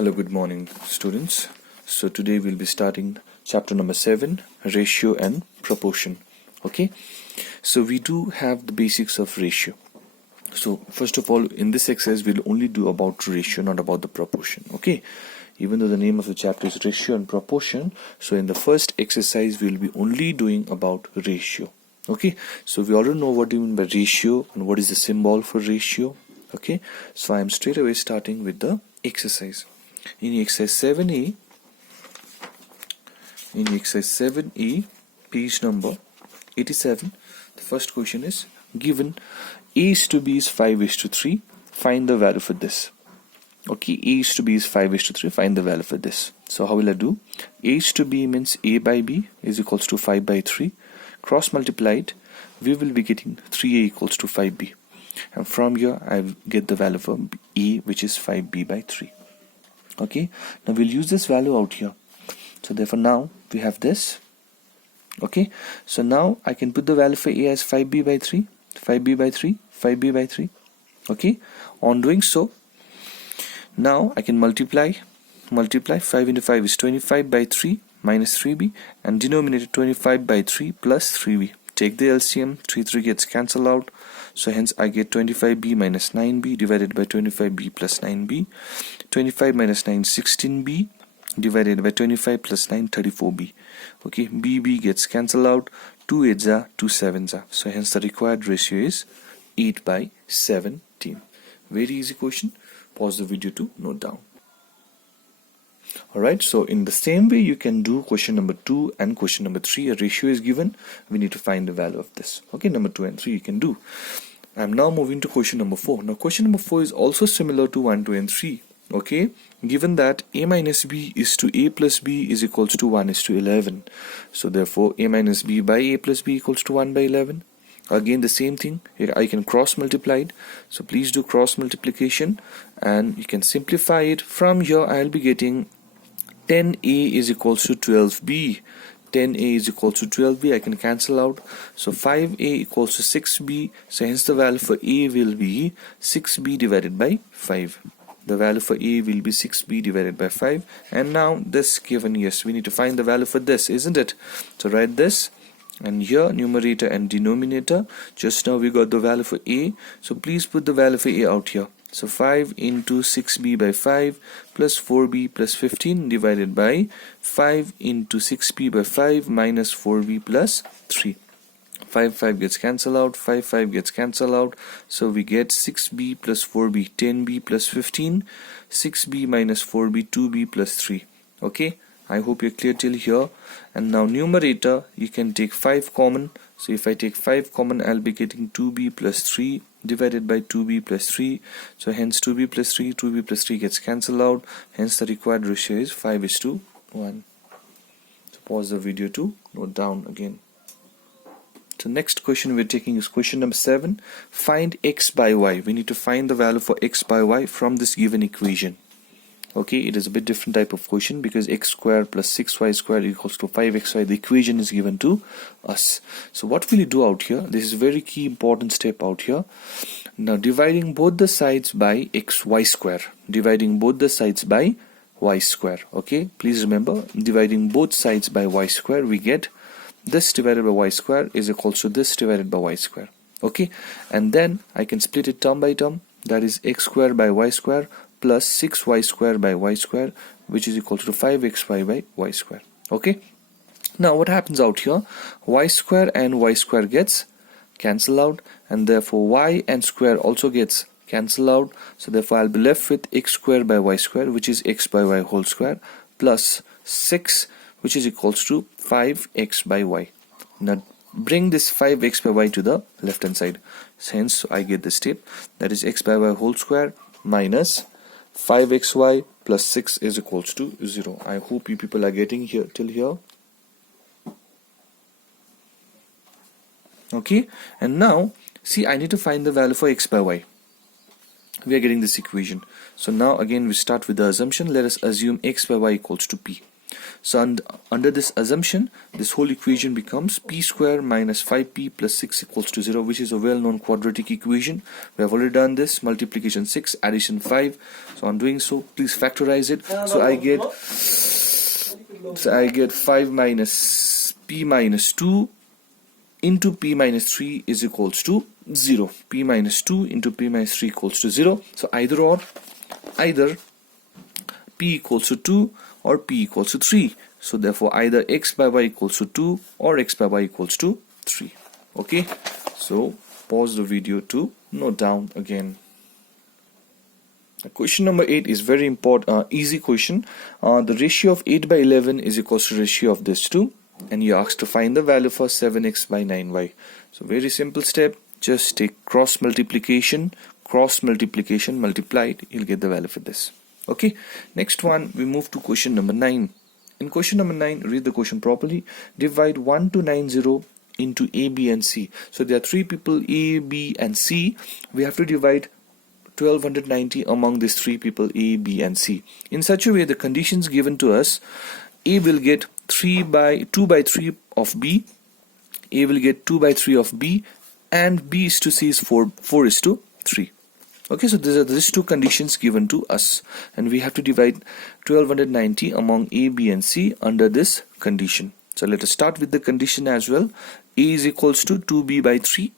Hello, good morning, students. So today we'll be starting chapter number 7, ratio and proportion. Okay, so we do have the basics of ratio. So first of all, in this exercise we'll only do about ratio, not about the proportion. Okay, even though the name of the chapter is ratio and proportion, so in the first exercise we'll be only doing about ratio. Okay, so we already know what do you mean by ratio and what is the symbol for ratio. Okay, so I am straight away starting with the exercise. In exercise 7a, page number 87, the first question is given a is to b is 5:3, find the value for this. Okay, a is to b is 5:3, find the value for this. So how will I do? A is to b means a by b is equals to 5/3. Cross multiplied, we will be getting 3a equals to 5b. And from here I will get the value for a, which is 5b/3. Okay, now we'll use this value out here. So therefore now we have this. Okay, so now I can put the value for a as 5b/3, 5b/3. Okay, on doing so, now I can multiply 5 into 5 is 25/3 minus 3b, and denominator 25/3 plus 3b. Take the LCM, 3 gets cancelled out, so hence I get 25b minus 9b divided by 25b plus 9b. 25 minus 9 16b divided by 25 plus 9 34b. Okay, bb gets cancelled out, 2 8s are 2 7s are, so hence the required ratio is 8/17. Very easy question. Pause the video to note down. Alright, so in the same way you can do question number 2 and question number 3. A ratio is given, we need to find the value of this. Okay, number 2 and 3 you can do. I am now moving to question number 4. Now question number 4 is also similar to 1, 2 and 3. Okay, given that a minus b is to a plus b is equals to 1:11. So therefore a minus b by a plus b equals to 1/11. Again the same thing, here I can cross multiply it. So please do cross multiplication and you can simplify it. From here I'll be getting 10a is equals to 12b. 10a is equals to 12b. I can cancel out. So 5a equals to 6b. So hence the value for a will be 6b divided by 5. The value for a will be 6b divided by 5. And now this given, yes, we need to find the value for this, isn't it? So write this, and here numerator and denominator. Just now we got the value for a, so please put the value for a out here. So 5 into 6b by 5 plus 4b plus 15 divided by 5 into 6b by 5 minus 4b plus 3. 5 gets cancelled out, 5 gets cancelled out, so we get 6b plus 4b, 10b plus 15, 6b minus 4b, 2b plus 3. Okay, I hope you're clear till here. And now numerator, you can take 5 common. So if I take 5 common, I'll be getting 2b plus 3 divided by 2b plus 3. So hence 2b plus 3 gets cancelled out. Hence the required ratio is 5:1. So pause the video to note down again. So next question we're taking is question number 7. Find x by y. We need to find the value for x by y from this given equation. Okay, it is a bit different type of question because x squared plus 6y squared equals to 5xy. The equation is given to us. So what will you do out here? This is a very key important step out here. Now dividing both the sides by xy square. Dividing both the sides by y square. Okay, please remember, dividing both sides by y square, we get this divided by y square is equals to this divided by y square. Okay, and then I can split it term by term. That is x square by y square plus 6y square by y square, which is equal to 5xy by y square. Okay, now what happens out here? Y square and y square gets cancelled out, and therefore y and square also gets cancelled out. So therefore I'll be left with x square by y square, which is x by y whole square, plus 6, which is equals to 5x by y. Now bring this 5x by y to the left hand side. Hence I get the step, that is x by y whole square minus 5xy plus 6 is equals to 0. I hope you people are getting here till here. Okay, and now see, I need to find the value for x by y. We are getting this equation. So now again we start with the assumption. Let us assume x by y equals to p. So under this assumption, this whole equation becomes p square minus 5p plus 6 equals to 0, which is a well-known quadratic equation. We have already done this. Multiplication 6, addition 5. So on doing so, please factorize it. So I get 5 minus p minus 2 into p minus 3 is equals to 0. P minus 2 into p minus 3 equals to 0. So either p equals to 2 or p equals to 3. So therefore either x by y equals to 2 or x by y equals to 3. Okay, so pause the video to note down again. Question number 8 is very important, easy question. The ratio of 8 by 11 is equals to ratio of this 2, and you asked to find the value for 7x by 9y. So very simple step, just take cross multiplication, multiply it, you'll get the value for this. Okay, next one, we move to question number 9. In question number 9, read the question properly. Divide 1290 into A, B and C. So there are 3 people, A, B and C. We have to divide 1290 among these 3 people, A, B and C. In such a way, the conditions given to us, A will get 2 by 3 of B, A will get 2 by 3 of B, and B is to C is 4 is to 3. Okay, so these are these 2 conditions given to us, and we have to divide 1290 among A, B and C under this condition. So let us start with the condition as well. A is equals to 2B by 3,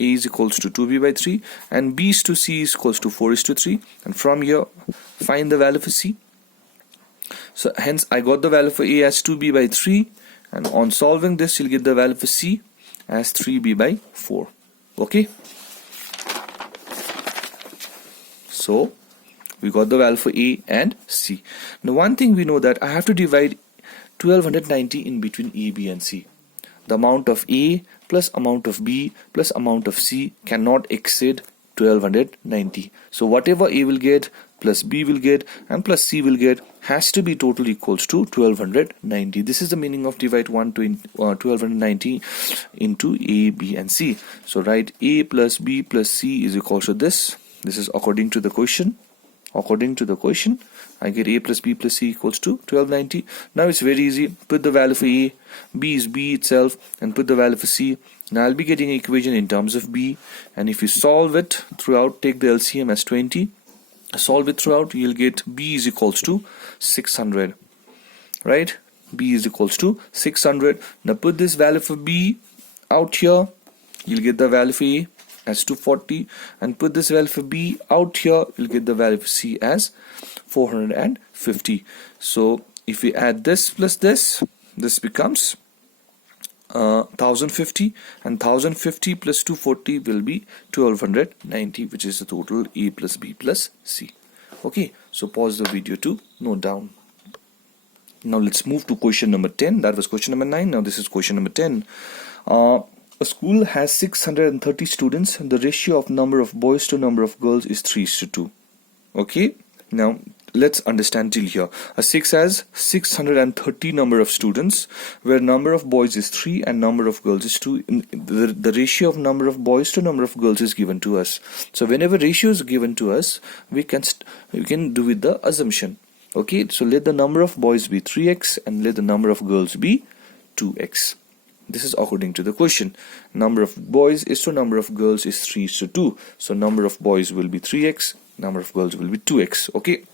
A is equals to 2B by 3, and B is to C is equals to 4 is to 3, and from here find the value for C. So hence I got the value for A as 2B by 3, and on solving this you'll get the value for C as 3B by 4. Okay, so we got the value for A and C. Now one thing we know that I have to divide 1290 in between A, B and C. The amount of A plus amount of B plus amount of C cannot exceed 1290. So whatever A will get plus B will get and plus C will get has to be total equals to 1290. This is the meaning of divide 1290 into A, B and C. So write A plus B plus C is equal to this. This is according to the question. According to the question, I get A plus B plus C equals to 1290. Now it's very easy. Put the value for A, B is B itself, and put the value for C. Now I'll be getting an equation in terms of B, and if you solve it throughout, take the LCM as 20. Solve it throughout, you'll get B is equals to 600. Right? B is equals to 600. Now put this value for B out here. You'll get the value for A as 240, and put this value for B out here, you'll get the value for C as 450. So if we add this plus this becomes 1050, and 1050 plus 240 will be 1290, which is the total A plus B plus C. Okay, so pause the video to note down. Now let's move to question number 10. That was question number 9. Now this is question number 10. A school has 630 students, and the ratio of number of boys to number of girls is 3:2. Okay, now let's understand till here. A 6 has 630 number of students, where number of boys is 3 and number of girls is 2. The ratio of number of boys to number of girls is given to us. So whenever ratio is given to us, we can do with the assumption. Okay, so let the number of boys be 3x and let the number of girls be 2x. This is according to the question. Number of boys is to number of girls is 3:2. So number of boys will be 3x, number of girls will be 2x. Okay.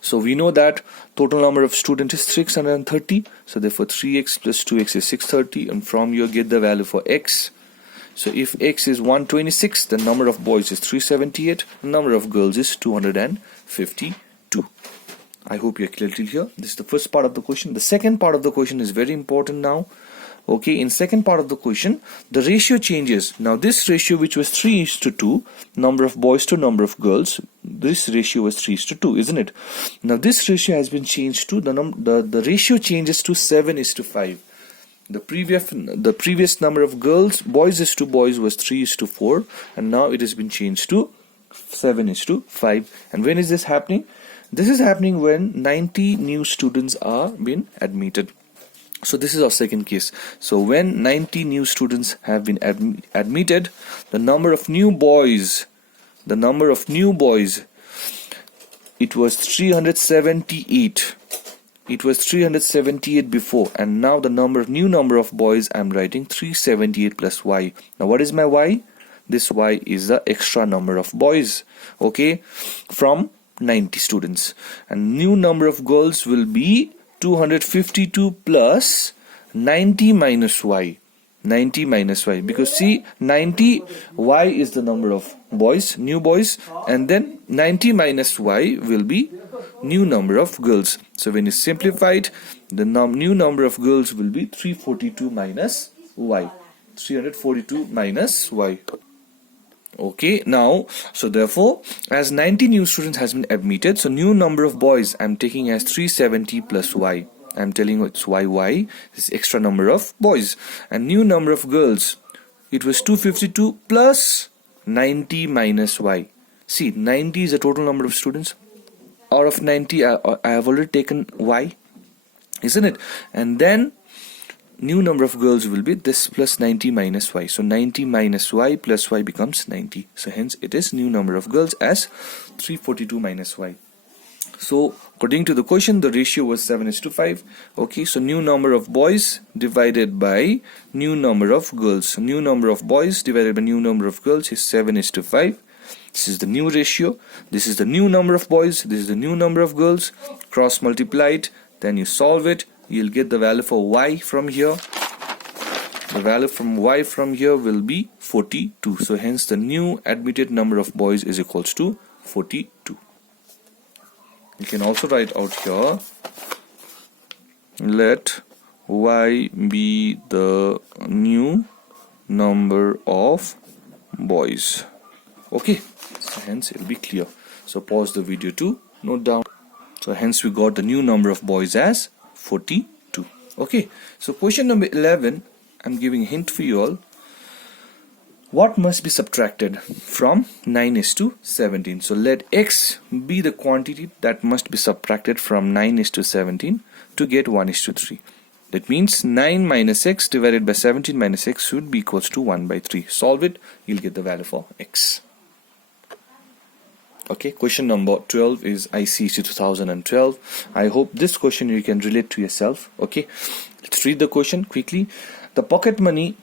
So we know that total number of students is 630. So therefore 3x plus 2x is 630, and from you get the value for x. So if x is 126, the number of boys is 378, the number of girls is 252. I hope you're clear till here. This is the first part of the question. The second part of the question is very important now. Okay, in second part of the question, the ratio changes. Now this ratio, which was 3:2, number of boys to number of girls, this ratio was 3:2, isn't it? Now this ratio has been changed to the ratio changes to 7:5. The previous number of boys is to boys was 3:4, and now it has been changed to 7:5. And when is this happening? This is happening when 90 new students are being admitted. So this is our second case. So when 90 new students have been admitted, the number of new boys, it was 378. It was 378 before, and now the new number of boys, I'm writing 378 plus y. Now what is my y? This y is the extra number of boys, okay, from 90 students. And new number of girls will be 252 plus 90 minus y. 90 minus y, because see, 90 y is the number of boys, new boys, and then 90 minus y will be new number of girls. So when you simplify it, the new number of girls will be 342 minus y. 342 minus y. Okay, now, so therefore, as 90 new students has been admitted, so new number of boys I'm taking as 370 plus y. I'm telling you it's y, this extra number of boys. And new number of girls, it was 252 plus 90 minus y. See, 90 is the total number of students. Out of 90, I have already taken y, isn't it? And then new number of girls will be this plus 90 minus y. So 90 minus y plus y becomes 90. So hence it is new number of girls as 342 minus y. So according to the question, the ratio was 7:5. Okay, so new number of boys divided by new number of girls. New number of boys divided by new number of girls is 7:5. This is the new ratio. This is the new number of boys. This is the new number of girls. Cross multiply it. Then you solve it. You'll get the value for y from here. The value from y from here will be 42. So hence the new admitted number of boys is equals to 42. You can also write out here, let y be the new number of boys. Okay, so hence it will be clear. So pause the video to note down. So hence we got the new number of boys as 42. Okay, so question number 11, I'm giving a hint for you all. What must be subtracted from 9:17? So let x be the quantity that must be subtracted from 9:17 to get 1:3. That means 9 minus x divided by 17 minus x should be equals to 1/3. Solve it, you'll get the value for x. Okay, question number 12 is ICSE 2012. I hope this question you can relate to yourself. Okay, let's read the question quickly. The pocket money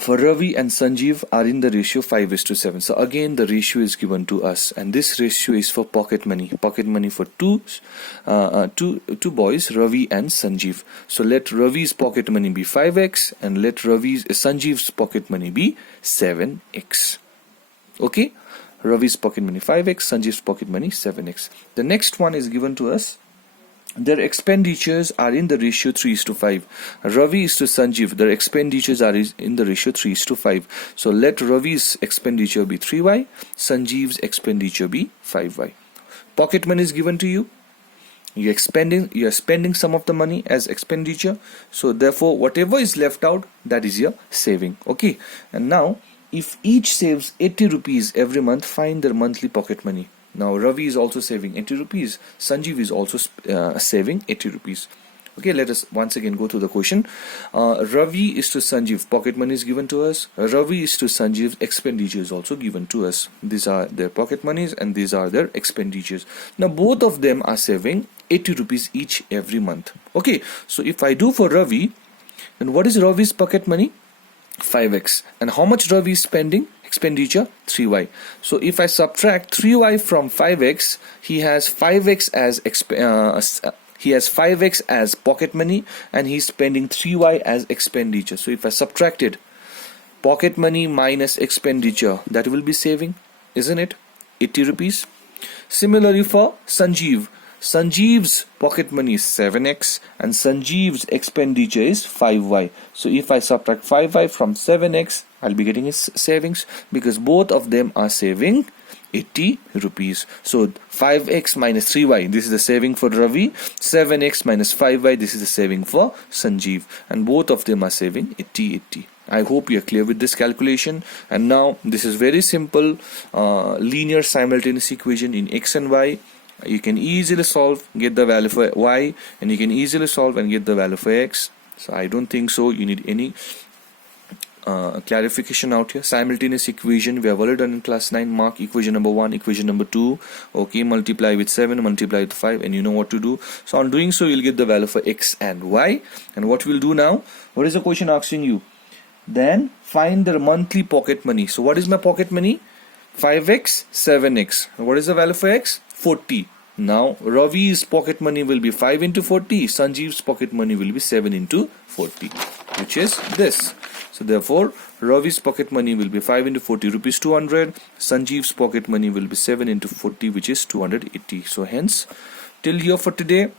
for Ravi and Sanjeev are in the ratio 5:7. So again the ratio is given to us, and this ratio is for pocket money. Pocket money for two boys, Ravi and Sanjeev. So let Ravi's pocket money be 5x and let Sanjeev's pocket money be 7x. Okay, Ravi's pocket money 5x, Sanjeev's pocket money 7x. The next one is given to us. Their expenditures are in the ratio 3:5. Ravi is to Sanjeev, their expenditures are in the ratio 3:5. So let Ravi's expenditure be 3y, Sanjeev's expenditure be 5y. Pocket money is given to you. You are spending some of the money as expenditure. So therefore whatever is left out, that is your saving. Okay, and now if each saves 80 rupees every month, find their monthly pocket money. Now Ravi is also saving 80 rupees. Sanjeev is also saving 80 rupees. Okay, let us once again go to the question. Ravi is to Sanjeev, pocket money is given to us. Ravi is to Sanjeev, expenditure is also given to us. These are their pocket monies and these are their expenditures. Now both of them are saving 80 rupees each every month. Okay, so if I do for Ravi, then what is Ravi's pocket money? 5x. And how much Ravi is spending? Expenditure 3y. So if I subtract 3y from 5x, he has 5x as pocket money and he's spending 3y as expenditure. So if I subtracted pocket money minus expenditure, that will be saving, isn't it? 80 rupees. Similarly for Sanjeev. Sanjeev's pocket money is 7x and Sanjeev's expenditure is 5y. So if I subtract 5y from 7x, I'll be getting his savings because both of them are saving 80 rupees. So 5x minus 3y, this is the saving for Ravi. 7x minus 5y, this is the saving for Sanjeev. And both of them are saving 80. I hope you're clear with this calculation. And now this is very simple linear simultaneous equation in x and y. You can easily solve, get the value for y, and you can easily solve and get the value for x. So I don't think so you need any clarification out here. Simultaneous equation we have already done in class 9. Mark equation number 1, equation number 2. Okay, multiply with 7, multiply with 5, and you know what to do. So on doing so, you'll get the value for x and y. And what we'll do now, what is the question asking you? Then find the monthly pocket money. So what is my pocket money? 5x, 7x. What is the value for x? 40. Now Ravi's pocket money will be 5 into 40. Sanjeev's pocket money will be 7 into 40, which is this. So therefore Ravi's pocket money will be 5 into 40, rupees 200. Sanjeev's pocket money will be 7 into 40, which is 280. So hence till here for today.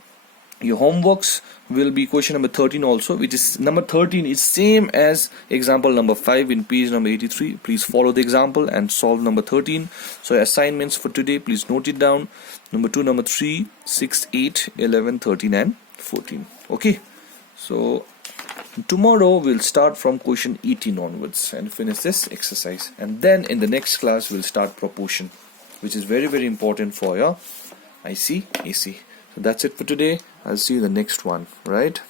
Your homeworks will be question number 13 also, which is number 13 is same as example number 5 in page number 83. Please follow the example and solve number 13. So assignments for today, please note it down. Number 2, number 3, 6, 8, 11, 13 and 14. Okay. So tomorrow we'll start from question 18 onwards and finish this exercise. And then in the next class we'll start proportion, which is very, very important for your IC AC. So that's it for today. I'll see you in the next one, right?